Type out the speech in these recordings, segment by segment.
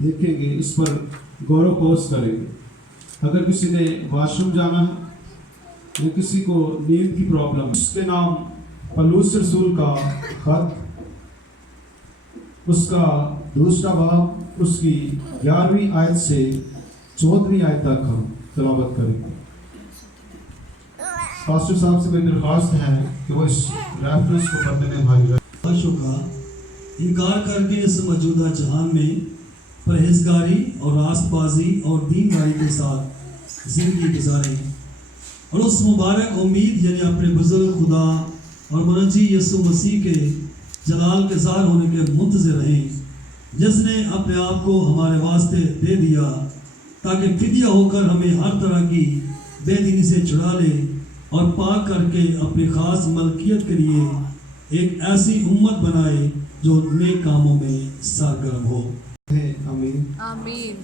देखेंगे, इस पर गौरव खोज करेंगे। अगर किसी ने वॉशरूम जाना है या किसी को नींद की प्रॉब्लम, उसके नाम पौलुस रसूल का खत, उसका दूसरा बाब, उसकी 11वीं आयत से 14वीं आयत तक हम तिलावत करेंगे। पास्टर साहब से मेरी दरख्वास्त है कि वो इस रेफरेंस को पढ़ने में भाई ख्वाहिशों का इनकार करके इस मौजूदा जहान में परहेजगारी और रास्तबाजी और दीनदारी के साथ ज़िंदगी गुजारें और उस मुबारक उम्मीद यानी अपने बुजुर्ग खुदा और मुनज्जी यसु मसीह के जलाल के ज़ाहिर होने के मुंतज़िर रहें, जिसने अपने आप को हमारे वास्ते दे दिया ताकि फिदिया होकर हमें हर तरह की बेदीनी से छुड़ा ले और पाक करके अपनी ख़ास मलकियत के लिए एक ऐसी उम्मत बनाए जो नेक कामों में सरगर्म हो। आमीन आमीन।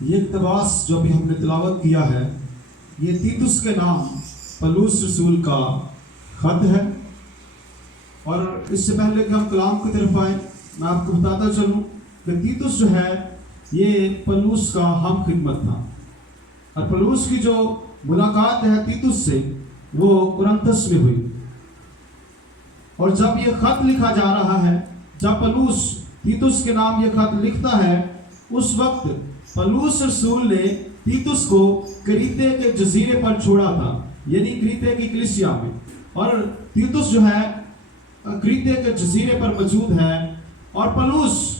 ये इक़्तिबास जो भी हमने तिलावत किया है, ये तीतुस के नाम पौलुस रसूल का खत है। और इससे पहले कि हम कलाम की तरफ आए, मैं आपको बताता चलूँ कि तीतुस जो है ये पौलुस का हम खिदमत था। और पौलुस की जो मुलाकात है तीतुस से, वो कुरिन्थस में हुई। और जब ये खत लिखा जा रहा है, जब पौलुस तीतुस के नाम ये खत लिखता है, उस वक्त पौलुस रसूल ने तीतुस को क्रीते के जजीरे पर छोड़ा था, यानी क्रीते की कलीसिया में। और तीतुस जो है क्रीते के जजीरे पर मौजूद है। और पौलुस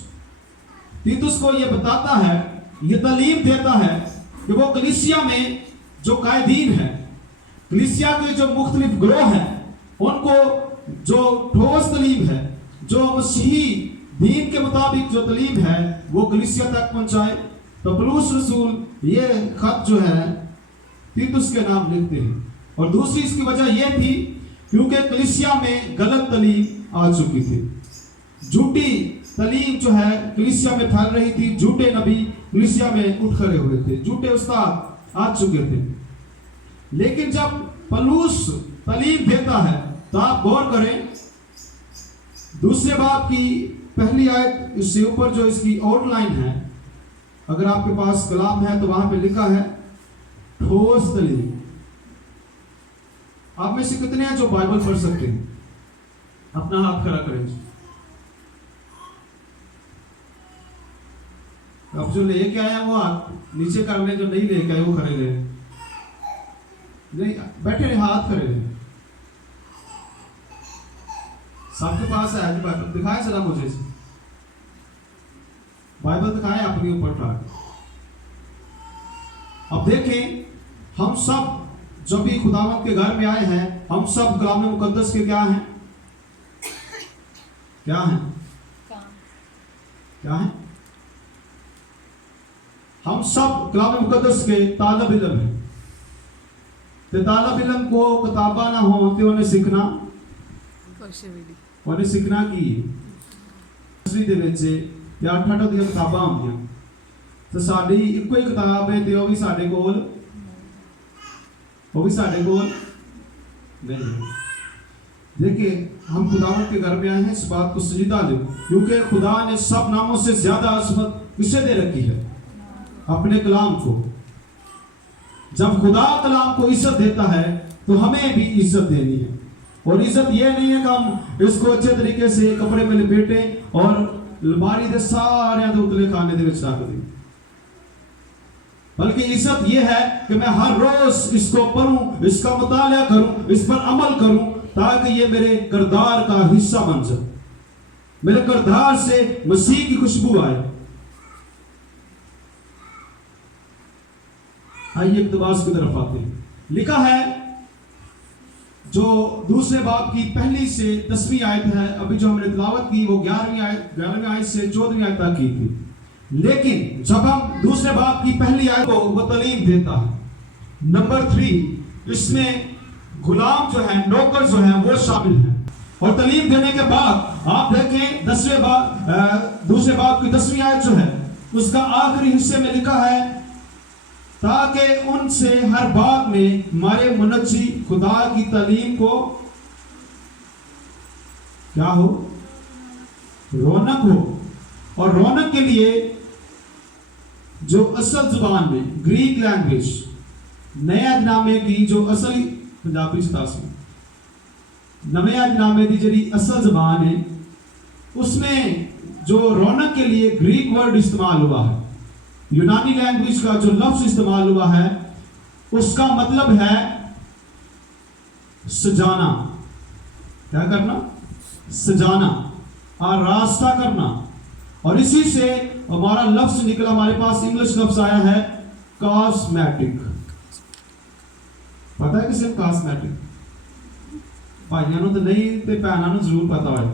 तीतुस को ये बताता है, ये तालीम देता है कि वो कलीसिया में जो कायदीन है, कलीसिया के जो मुख्तलिफ ग्रोह हैं, उनको जो ठोस तालीम है, जो मसीही दीन के मुताबिक जो तालीम है, वो कलीसिया तक पहुंचाए। तो पौलुस रसूल ये खत जो है तीतुस के नाम लिखते हैं। और दूसरी इसकी वजह यह थी क्योंकि कलीसिया में गलत तालीम आ चुकी थी, झूठी तालीम जो है कलीसिया में फैल रही थी, झूठे नबी कलीसिया में उठ खड़े हुए थे, झूठे उस्ताद आ चुके थे। लेकिन जब पौलुस तालीम देता है तो आप गौर करें, दूसरे बाब की पहली आयत, इससे ऊपर जो इसकी आउटलाइन है, अगर आपके पास कलाम है तो वहां पे लिखा है ठोस तालीम। आप में से कितने हैं जो बाइबल पढ़ सकते हैं? अपना हाथ खड़ा करें। अब जो लेके आया वो हाथ नीचे कर ले, जो नहीं लेके आए वो खड़े ले, नहीं बैठे रहे, हाथ खड़े रहे। सबके पास है बाइबल? दिखाए जरा मुझे बाइबल, दिखाए अपनी ऊपर उठा। अब देखें, हम सब जो भी खुदावंत के घर में आए हैं, हम सब कलाम मुकद्दस के क्या हैं? क्या हैं? क्या हैं? हम सब कलाम मुकद्दस के तालब इल्म हैं। ते तालब इल्म को किताबा ना हो ते उन्हें सीखना की असली दे विच या 8 दी किताबां आउंदियां, ते साडी इक्को ही किताब है, ते वो भी साडे कोल नहीं। देखिए, हम खुदावंत के घर में आए हैं, इस बात को सजीदा लो, क्योंकि खुदा ने सब नामों से ज्यादा अजमत किसे दे रखी है? अपने कलाम को। जब खुदा कलाम को इज्जत देता है तो हमें भी इज्जत देनी है। और इज्जत ये नहीं है कि हम इसको अच्छे तरीके से कपड़े में लपेटे और अलमारी दे सारे उतले खाने दे विच रख दें, बल्कि इज्जत ये है कि मैं हर रोज इसको पढ़ूं, इसका मुताला करूं, इस पर अमल करूं, ताकि ये मेरे किरदार का हिस्सा बन जाए, मेरे किरदार से मसीह की खुशबू आए। आइए इक़्तिबास की तरफ आते हैं। लिखा है, जो दूसरे बाब की पहली से 10वीं आयत है, अभी जो हमने तिलावत की वो 11वीं आयत से 14वीं आयत तक की थी। लेकिन जब हम दूसरे बाब की पहली आयत को वो तालीम देता है। नंबर 3, इसमें गुलाम जो है, नौकर जो है, वो शामिल है। और तालीम देने के बाद आप देखें दूसरे बाब की 10वीं आयत जो है, उसका आखिरी हिस्से में लिखा है, ताकि उनसे हर बात में हमारे मुनज्जी खुदा की तालीम को क्या हो? रौनक हो। और रौनक के लिए जो असल जुबान में ग्रीक लैंग्वेज नए अहदनामे की जो असली पंजाबी नवे अहदनामे की जी असल जुबान है उसमें जो रौनक के लिए ग्रीक वर्ड इस्तेमाल हुआ है, यूनानी लैंग्वेज का जो लफ्ज इस्तेमाल हुआ है उसका मतलब है सजाना। क्या करना? सजाना, आरास्ता करना। और इसी से हमारा लफ्ज निकला, हमारे पास इंग्लिश लफ्ज आया है कॉस्मेटिक। पता है किसे कॉस्मेटिक? भाइयों तो नहीं, तो भैनों को जरूर पता है।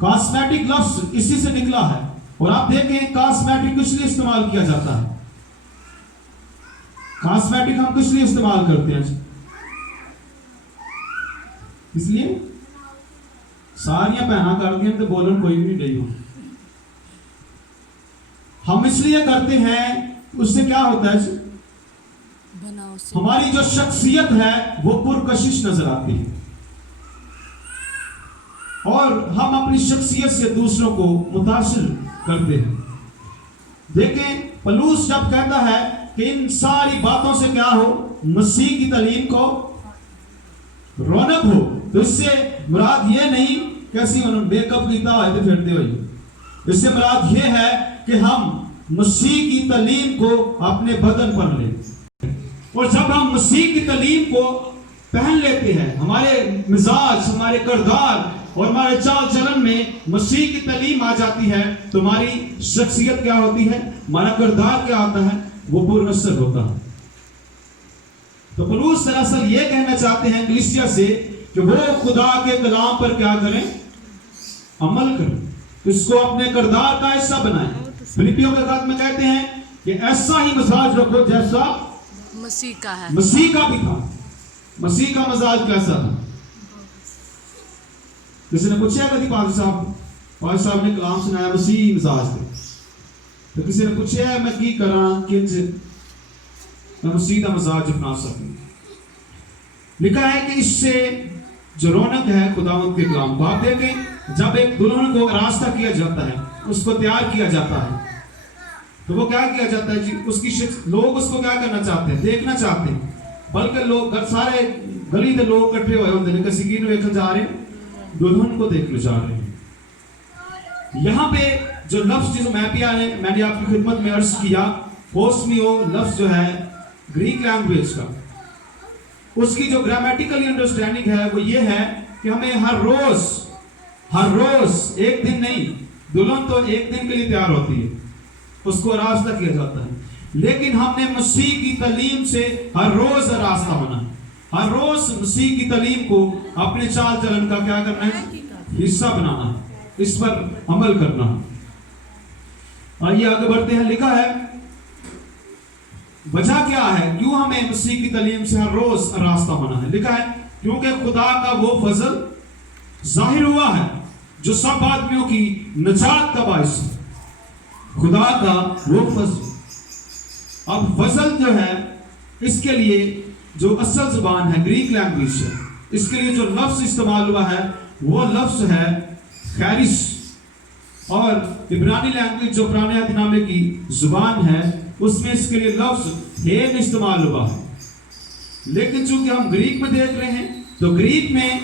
कॉस्मेटिक लफ्ज इसी से निकला है। और आप देखें कॉस्मेटिक किस लिए इस्तेमाल किया जाता है? कॉस्मेटिक हम किस लिए इस्तेमाल करते हैं? इसलिए सारियां भैन कर दी तो बोलन कोई भी नहीं रही हो। हम इसलिए करते हैं, उससे क्या होता है? हमारी जो शख्सियत है वो पुरकशिश नजर आती है और हम अपनी शख्सियत से दूसरों को मुतासिर करते हैं। देखें पलूस जब कहता है कि इन सारी बातों से क्या हो, मसीह की तालीम को रौनक हो, तो इससे मुराद ये नहीं कैसी उन्होंने मेकअप किया हो तो फिरते हुए। इससे मुराद ये है कि हम मसीह की तालीम को अपने बदन पर लें। और जब हम मसीह की तालीम को पहन लेते हैं, हमारे मिजाज, हमारे किरदार और हमारे चाल चलन में मसीह की तालीम आ जाती है तो हमारी शख्सियत क्या होती है, हमारा किरदार क्या होता है, वो पुरअसर होता है। तो पौलुस दरअसल ये कहना चाहते हैं कलीसिया से कि वो खुदा के कलाम पर क्या करें, अमल करें, इसको अपने किरदार का हिस्सा बनाएं। फिलिपियों के खत में कहते हैं कि ऐसा ही मिजाज रखो जैसा मसीह का है। मसीह का भी था। मसीह का मिजाज कैसा था? किसी ने पूछा कभी पादरी साहब ने कलाम सुनाया मसीह मिजाज थे, तो किसी ने पूछा मैं की करा कि मैं मसीह का मिजाज अपना सकूं। लिखा है कि इससे जो रौनक है खुदावंद के कलाम को आप देखें, जब एक दुल्हन को रास्ता किया जाता है, उसको तैयार किया जाता है, तो वो क्या किया जाता है जी, उसकी लोग उसको क्या करना चाहते हैं, देखना चाहते हैं। बल्कि लोग सारे गली के लोग इकट्ठे हुए होते हैं, किसी की देखने जा रहे हैं, दुल्हन को देखने जा रहे हैं। यहाँ पे जो लफ्ज जो मैंने आपकी खिदमत में अर्ज किया, पोस्मियो लफ्ज जो है ग्रीक लैंग्वेज का, उसकी जो ग्रामेटिकली अंडरस्टैंडिंग है वो ये है कि हमें हर रोज एक दिन नहीं, दुल्हन तो एक दिन के लिए तैयार होती है, उसको रास्ता किया जाता है, लेकिन हमने मसीह की तालीम से हर रोज रास्ता होना है। हर रोज मसीह की तालीम को अपने चाल चलन का क्या करना है, हिस्सा बनाना है, इस पर अमल करना है। आइए आगे बढ़ते हैं। लिखा है वजह क्या है, क्यों हमें मसीह की तालीम से हर रोज रास्ता होना है? लिखा है क्योंकि खुदा का वो फजल जाहिर हुआ है जो सब आदमियों की निजात का बाइस है। खुदा का वो फजल, अब फजल जो है इसके लिए जो असल जुबान है ग्रीक लैंग्वेज है, इसके लिए जो लफ्ज इस्तेमाल हुआ है वो लफ्ज है खैरिस। और इब्रानी लैंग्वेज जो पुराने अहदनामे की जुबान है उसमें इसके लिए लफ्ज हेन इस्तेमाल हुआ है। लेकिन चूंकि हम ग्रीक में देख रहे हैं तो ग्रीक में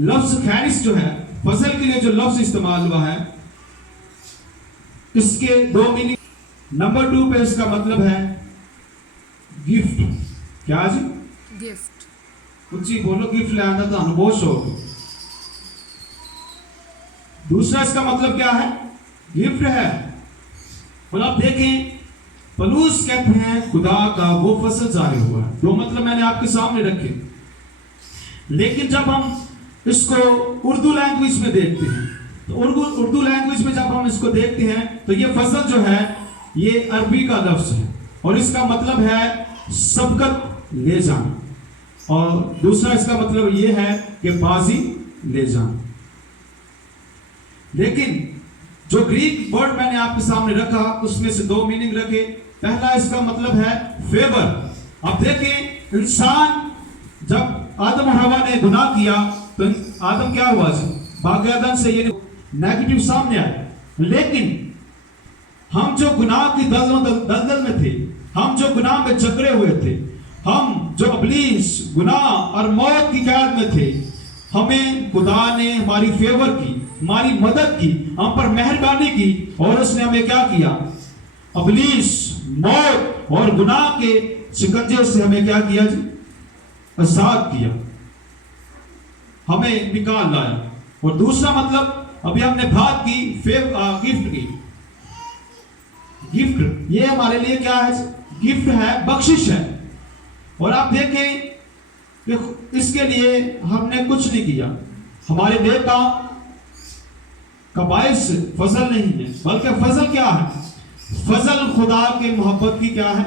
लफ्ज खैरिस जो है, फजल के लिए जो लफ्ज इस्तेमाल हुआ है, इसके दो मीनिंग। नंबर 2 पे इसका मतलब है गिफ्ट। क्या जी? गिफ्ट। उच्ची बोलो, गिफ्ट ले आना तो बहुत शौक। दूसरा इसका मतलब क्या है, गिफ्ट है। और आप देखें पलूस कहते हैं खुदा का वो फसल जाहिर हुआ है। दो मतलब मैंने आपके सामने रखे, लेकिन जब हम इसको उर्दू लैंग्वेज में देखते हैं तो उर्दू लैंग्वेज में जब हम इसको देखते हैं तो ये फसल जो है ये अरबी का लफ्ज है और इसका मतलब है सबकत ले जाना, और दूसरा इसका मतलब ये है कि बाजी ले जाना। लेकिन जो ग्रीक वर्ड मैंने आपके सामने रखा उसमें से दो मीनिंग रखे। पहला इसका मतलब है फेवर। अब देखें इंसान जब आदम और हवा ने गुनाह किया तो आदम क्या हुआ जी, बागैदन से ये नेगेटिव सामने आए, लेकिन हम जो गुनाह की दलदल में थे, हम जो गुनाह में जकड़े हुए थे, हम जो इब्लीस गुनाह और मौत की कैद में थे, हमें खुदा ने हमारी फेवर की, हमारी मदद की, हम पर मेहरबानी की और उसने हमें क्या किया? इब्लीस, मौत और गुनाह के शिकंजे से हमें क्या किया जी? आजाद किया, हमें निकाल लाया। और दूसरा मतलब अभी हमने बात की गिफ्ट की। गिफ्ट ये हमारे लिए क्या है? गिफ्ट है, बख्शिश है। और आप देखें कि इसके लिए हमने कुछ नहीं किया, हमारे नेक काम का बायस फजल नहीं है, बल्कि फजल क्या है? फजल खुदा के मोहब्बत की क्या है?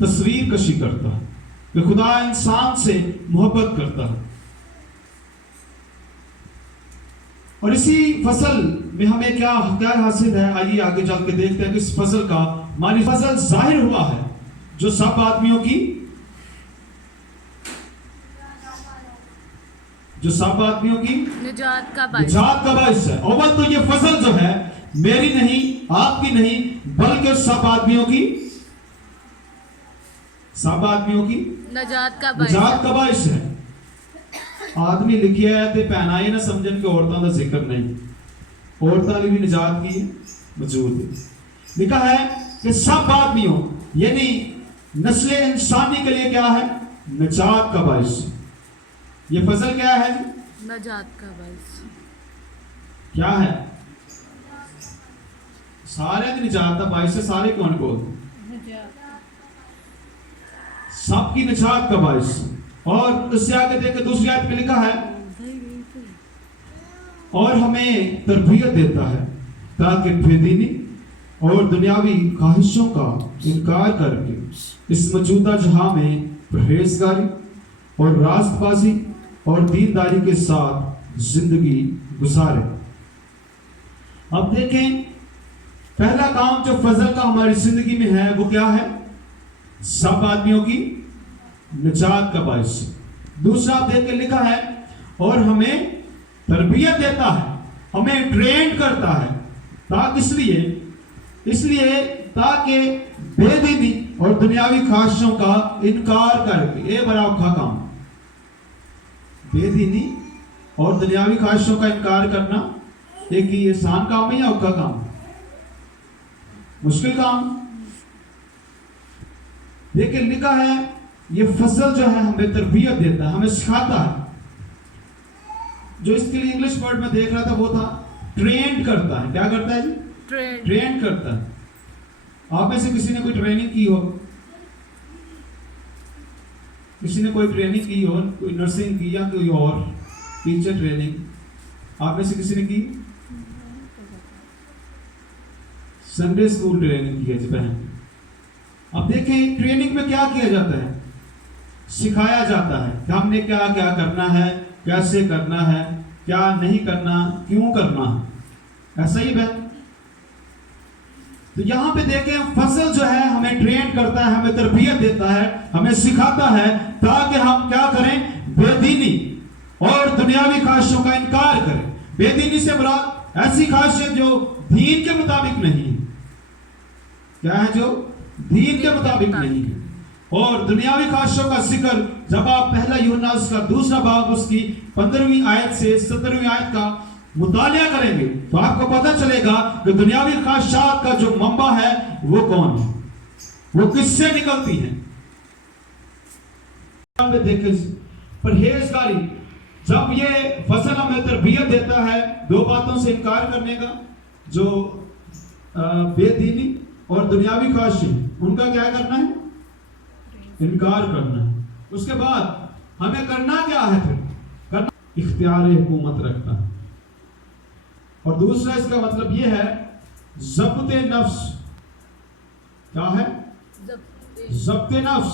तस्वीर कशी करता है कि खुदा इंसान से मोहब्बत करता है। और इसी फसल में हमें क्या हासिल है? आइए आगे चल के देखते हैं कि इस फसल का हमारी फसल जाहिर हुआ है, जो सब आदमियों की, जो सब आदमियों की निजात का बायस है। अव्वल तो ये फसल जो है मेरी नहीं, आपकी नहीं, बल्कि सब आदमियों की निजात का बायस है। आदमी लिखिया है ते भैन ये ना समझन कि औरतों का जिक्र नहीं, औरतों की भी निजात की मौजूद है। लिखा है कि सब आदमियों यानी नस्ल इंसानी के लिए क्या है? निजात का बायस। ये फसल क्या है? निजात का बायस क्या है? सारे की निजात का बायस है। सारे कौन को? सबकी निजात का बायस। और उससे आगे देखे दूसरी आयत में लिखा है, और हमें तरबियत देता है ताकि बेदीनी और दुनियावी ख्वाहिशों का इनकार करके इस मौजूदा जहां में परहेजगारी और रास्तबाजी और दीनदारी के साथ जिंदगी गुजारे। अब देखें, पहला काम जो फजल का हमारी जिंदगी में है वो क्या है? सब आदमियों की निजात का बायस। दूसरा आप देख के लिखा है, और हमें तरबियत देता है, हमें ट्रेन करता है, ताकि इसलिए ताकि बेदीनी और दुनियावी ख्वाहिशों का इनकार करके, ये बड़ा औखा काम, बेदीनी और दुनियावी ख्वाहिशों का इनकार करना एक ही आसान काम है या औखा काम? मुश्किल काम। लेकिन लिखा है ये फसल जो है हमें तरबियत देता है, हमें सिखाता है। जो इसके लिए इंग्लिश वर्ड में देख रहा था वो था ट्रेन करता है। क्या करता है जी? ट्रेन करता है। आप में से किसी ने कोई ट्रेनिंग की हो, किसी ने कोई ट्रेनिंग की हो, कोई नर्सिंग की या कोई और टीचर ट्रेनिंग, आप में से किसी ने की? संडे स्कूल ट्रेनिंग की है जी बहन। अब देखें ट्रेनिंग में क्या किया जाता है? सिखाया जाता है कि हमने क्या क्या करना है, कैसे करना है, क्या नहीं करना, क्यों करना है। ऐसा ही बहन। तो यहां पे देखें फसल जो है हमें ट्रेन करता है, हमें तरबियत देता है, हमें सिखाता है ताकि हम क्या करें? बेदीनी और दुनियावी ख्वाहिशों का इनकार करें। बेदीनी से मुराद ऐसी ख्वाहिशें जो दीन के मुताबिक नहीं है। क्या है? जो दीन के मुताबिक नहीं है। और दुनियावी ख्वाहिशों का जिक्र जब आप पहला यूहन्ना उसका दूसरा बाब उसकी 15वीं आयत से 17वीं आयत का मुतालिया करेंगे तो आपको पता चलेगा कि दुनियावी ख्वाहिशात का जो मंबा है वो कौन है, वो किससे निकलती है। देखें परहेजगारी, जब ये फसल हमें तरबियत देता है दो बातों से इनकार करने का, जो बेदीनी और दुनियावी ख्वाहिशें, उनका क्या करना है? इनकार करना है। उसके बाद हमें करना क्या है? फिर करना इख्तियार हुकूमत रखना है। और दूसरा इसका मतलब यह है ज़ब्ते नफ्स। क्या है? ज़ब्ते नफ्स।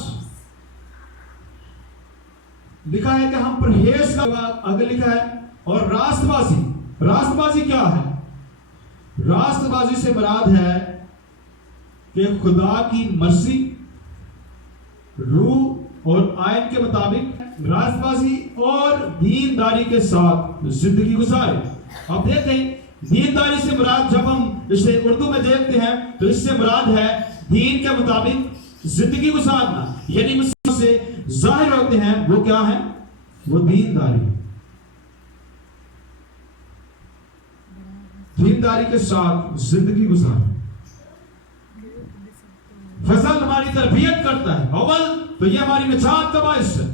लिखा है कि हम परहेज का, आगे लिखा है और रास्तबाजी। रास्तबाजी क्या है? रास्तबाजी से मुराद है कि खुदा की मर्जी, रूह और आयत के मुताबिक راست بازی اور دینداری کے ساتھ زندگی گزارے. اب دیکھیں دینداری سے مراد جب ہم اسے اردو میں دیکھتے ہیں تو اس سے مراد ہے دین کے مطابق زندگی گزارنا. یعنی مسلمانوں سے ظاہر ہوتے ہیں وہ کیا ہے؟ وہ دینداری. دینداری کے ساتھ زندگی گزارنا. فضل ہماری تربیت کرتا ہے. اول تو یہ ہماری نجات کا باعث ہے.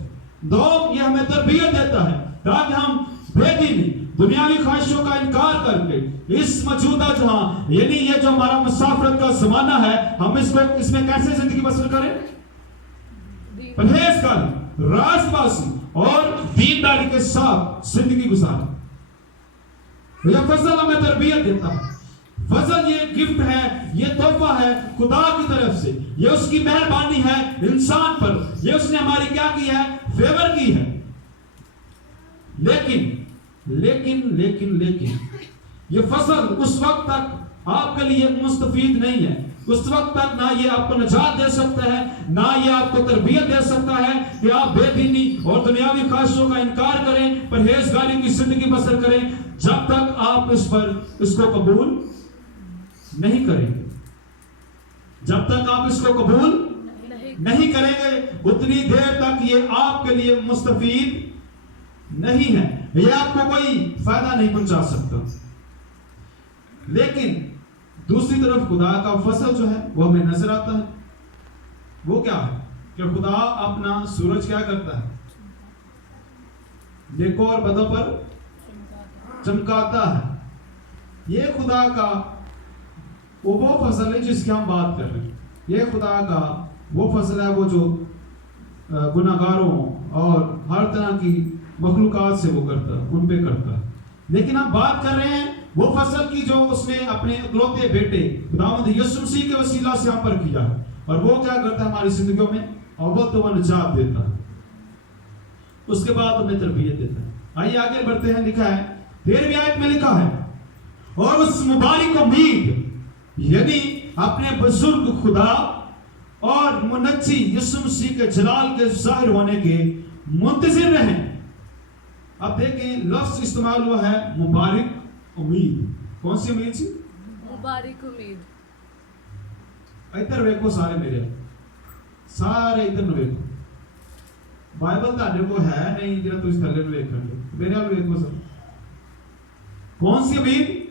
دوم یہ ہمیں تربیت دیتا ہے تاکہ ہم بے دینی دنیاوی خواہشوں کا انکار کر کے اس موجودہ جہاں یعنی یہ جو ہمارا مسافرت کا زمانہ ہے ہم اس میں کیسے زندگی بسر کریں؟ پرہیزگاری، راست بازی اور دینداری کے ساتھ زندگی گزاریں. یہ فضل ہمیں تربیت دیتا ہے. فضل یہ گفٹ ہے، یہ تحفہ ہے خدا کی طرف سے. یہ اس کی مہربانی ہے انسان پر. یہ اس نے ہماری کیا کی ہے؟ فیور کی ہے. لیکن یہ فضل اس وقت تک آپ کے لیے مستفید نہیں ہے. اس وقت تک نہ یہ آپ کو نجات دے سکتا ہے، نہ یہ آپ کو تربیت دے سکتا ہے کہ آپ بے دینی اور دنیاوی خواہشوں کا انکار کریں، پرہیزگاری کی زندگی بسر کریں، جب تک آپ اس کو قبول نہیں کریں گے. جب تک آپ اس کو قبول نہیں کریں گے اتنی دیر تک یہ آپ کے لیے مستفید نہیں ہے. یہ آپ کو کوئی فائدہ نہیں پہنچا سکتا. لیکن دوسری طرف خدا کا فضل جو ہے وہ ہمیں نظر آتا ہے. وہ کیا ہے کہ خدا اپنا سورج کیا کرتا ہے؟ نیکوں اور بدوں پر چمکاتا ہے. یہ خدا کا وہ فضل ہے جس کی ہم بات کر رہے ہیں. یہ خدا کا وہ فضل ہے وہ جو گناہگاروں اور ہر طرح کی مخلوقات سے وہ کرتا ہے، ان پہ کرتا ہے. لیکن ہم بات کر رہے ہیں وہ فضل کی جو اس نے اپنے اکلوتے بیٹے خداوند یسوع مسیح کے وسیلہ سے ہم پر کیا ہے. اور وہ کیا کرتا ہے ہماری زندگیوں میں؟ اول تو وہ نجات دیتا ہے، اس کے بعد ہمیں تربیت دیتا ہے. آئیے آگے بڑھتے ہیں. لکھا ہے 13ویں آیت میں لکھا ہے اور اس مبارک امید یعنی اپنے بزرگ خدا اور منجی یسوع مسیح کے جلال کے ظاہر ہونے کے منتظر رہیں. اب دیکھیں لفظ استعمال ہوا ہے مبارک امید. کون سی امید سی؟ مبارک امید. ادھر ویکھو سارے میرے سارے ادھر نو ویکھو. بائبل تہاڈے کو ہے نہیں جڑا تسی تھلے نو ویکھن دے. میرے ال ویکھو سر. کون سی امید؟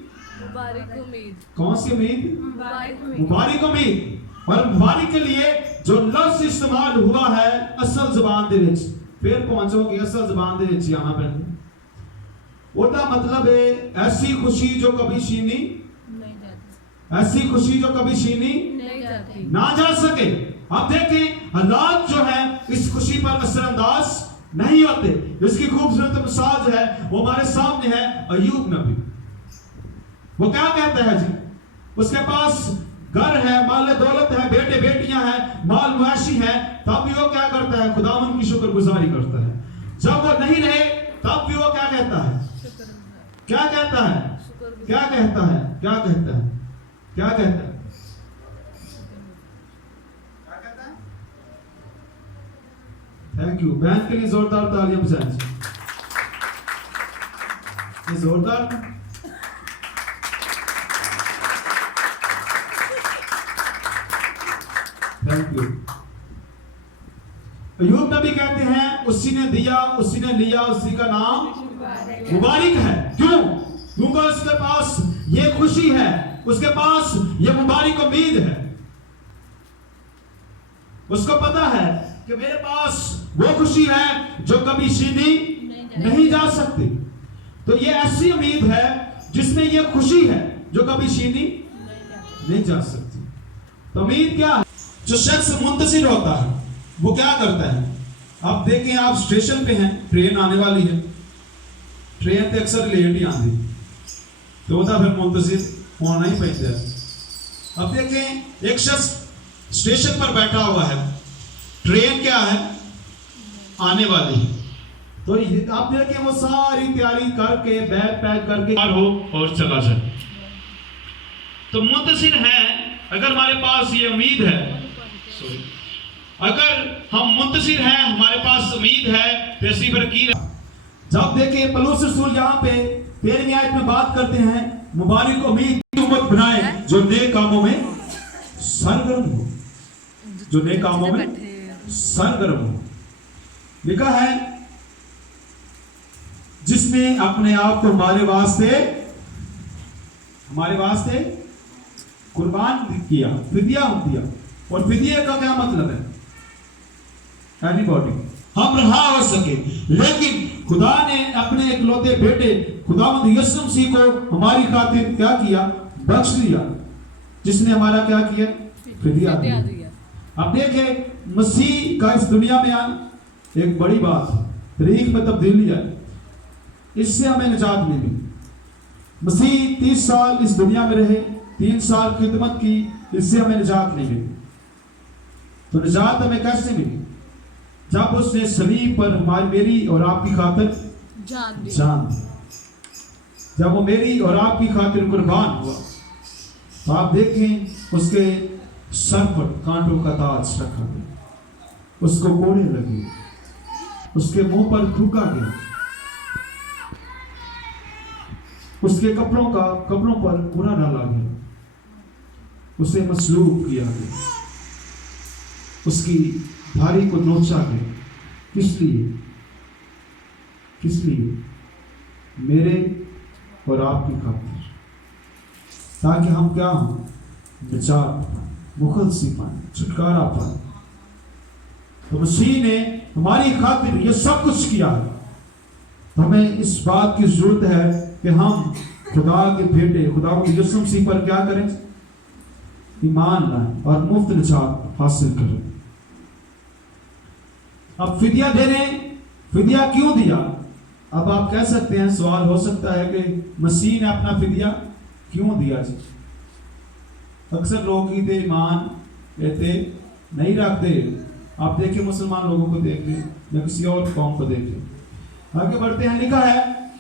مبارک امید. کون سی امید؟ مبارک امید. مبارک امید. اور مبارک کے لیے جو لفظ استعمال ہوا ہے اصل زبان دے وچ پھر پہنچو کہ اصل زبان دے وچ آنا پہنتا. وہ دا مطلب ہے ایسی خوشی جو کبھی چھینی نہیں جاتی. ایسی خوشی جو کبھی چھینی نہیں جاتی. نہ جا سکے. اب دیکھیں حالات جو ہیں اس خوشی پر اثر انداز نہیں ہوتے. اس کی خوبصورت مثال جو ہے وہ ہمارے سامنے ہے ایوب نبی. وہ کیا کہتا ہے جی؟ اس کے پاس گھر ہے، مال دولت ہے، بیٹے بیٹیاں ہیں، مال معاشی ہے، تب بھی وہ کیا کرتا ہے؟ خداوند کی شکر گزاری کرتا ہے. جب وہ نہیں رہے تب بھی وہ کیا کہتا ہے؟ کیا کہتا ہے؟ کیا کہتا ہے؟ کیا کہتا ہے؟ کیا کہتا ہے؟ Thank you. بہن کے لیے زوردار تالیاں بجائیں. یہ زوردار تھینک یو. ایوب نبی کہتے ہیں اسی نے دیا، اسی نے لیا، اسی کا نام مبارک ہے. کیوں؟ کیونکہ اس کے پاس یہ خوشی ہے، اس کے پاس یہ مبارک امید ہے. اس کو پتا ہے کہ میرے پاس وہ خوشی ہے جو کبھی چھینی نہیں جا سکتی. تو یہ ایسی امید ہے جس میں یہ خوشی ہے جو کبھی چھینی نہیں جا سکتی. تو امید کیا ہے؟ جو شخص منتظر ہوتا ہے وہ کیا کرتا ہے؟ اب دیکھیں آپ اسٹیشن پہ ہیں، ٹرین آنے والی ہے. ٹرین تے اکثر لیٹ ہی آتی تو وہ پھر منتظر ہونا ہی پڑتا ہے. اب دیکھیں ایک شخص اسٹیشن پر بیٹھا ہوا ہے، ٹرین کیا ہے؟ آنے والی ہے. تو آپ دیکھیں وہ ساری تیاری کر کے بیگ پیک کر کے ہو اور چلا جائے. تو منتظر ہیں. اگر ہمارے پاس یہ امید ہے अगर हम मुंतसिर हैं, हमारे पास उम्मीद है, पैसी पर की जब देखिए पौलुस रसूल यहाँ पे 13वीं आयत में बात करते हैं, मुबारक उम्मीद की उम्मत बनाए जो नेक कामों में सरगर्म हो, जो नेक कामों में सरगर्म हो। लिखा है जिसने अपने आप को हमारे वास्ते कुर्बान किया, फिदिया दिया। और फिदिये का क्या मतलब है? एनीबॉडी हम रहा हो सके, लेकिन खुदा ने अपने इकलौते बेटे खुदावंद यीशु मसीह को हमारी खातिर क्या किया? बख्श दिया, जिसने हमारा क्या किया? फिदिया दिया। अब देखें मसीह का इस दुनिया में आना एक बड़ी बात है, तारीख में तब्दीली है, इससे हमें निजात मिली। मसीह 30 साल इस दुनिया में रहे, 3 साल खिदमत की, इससे हमें निजात नहीं मिली। तो निजात हमें कैसे मिली? जब उसने सलीब पर हमारी मेरी और आपकी खातिर जान दी। जब वो मेरी और आपकी खातिर कुर्बान हुआ, तो आप देखें उसके सर पर कांटों का ताज रखा गया, उसको कोड़े लगे, उसके मुंह पर थूका गया, उसके कपड़ों पर पूरा डाला गया, उसे मसलूब किया गया, उसकी धारी को नोचा गया। किस लिए? मेरे और आपकी खातिर, ताकि हम क्या हों? निजात पाएं, मुखलसी पाएं, छुटकारा पाएं। तो मसीह ने हमारी खातिर ये सब कुछ किया है। तो हमें इस बात की जरूरत है कि हम खुदा के बेटे खुदावंद यीशु मसीह पर क्या करें? ईमान लाएं और मुफ्त निजात हासिल करें। अब फिदिया दे रहे हैं, फिदिया क्यों दिया? अब आप कह सकते हैं, सवाल हो सकता है कि मसीह ने अपना फिदिया क्यों दिया जी? अक्सर लोग ही थे ईमान लेते नहीं रखते। आप देखिए मुसलमान लोगों को देख लें या किसी और कौम को देख लें। आगे बढ़ते हैं, लिखा है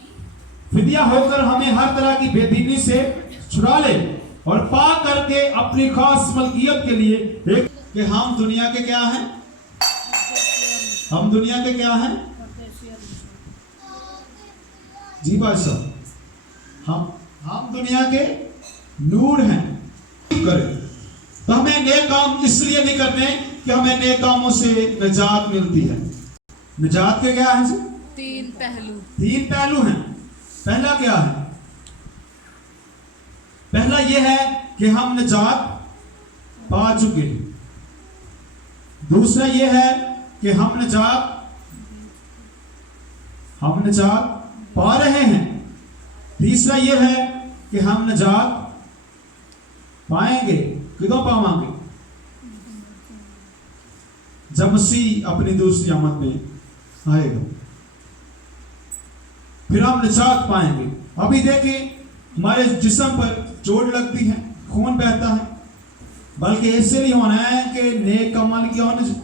फिदिया होकर हमें हर तरह की बेदीनी से छुड़ा ले और पाक करके अपनी खास मलकियत के लिए एक कि हम दुनिया के क्या हैं? हम दुनिया के क्या हैं जी भाई साहब? हम दुनिया के नूर हैं। करें तो हमें नेक काम इसलिए नहीं करने कि हमें नेक कामों से निजात मिलती है। निजात के क्या है जी? 3 पहलू। 3 पहलू हैं। पहला क्या है? पहला यह है कि हम निजात पा चुके हैं। दूसरा यह है कि हम निजात पा रहे हैं। तीसरा यह है कि हम निजात पाएंगे। किदों पावांगे? जब मसीह अपनी दूसरी आमद में आएगा, फिर हम निजात पाएंगे। अभी देखिए हमारे जिस्म पर चोट लगती है, खून बहता है, बल्कि इससे नहीं होना है कि नेक अमल की होने।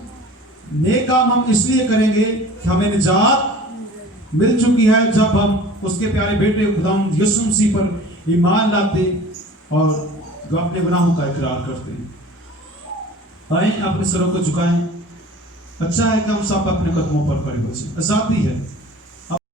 नेक काम हम इसलिए करेंगे कि हमें निजात मिल चुकी है जब हम उसके प्यारे बेटे खुदावंद यीशु मसीह पर ईमान लाते और जो अपने गुनाहों का इकरार करते हैं। आइए अपने सरों को झुकाएं। अच्छा है कि हम सब अपने कदमों पर खड़े हो जाएं। आजादी है।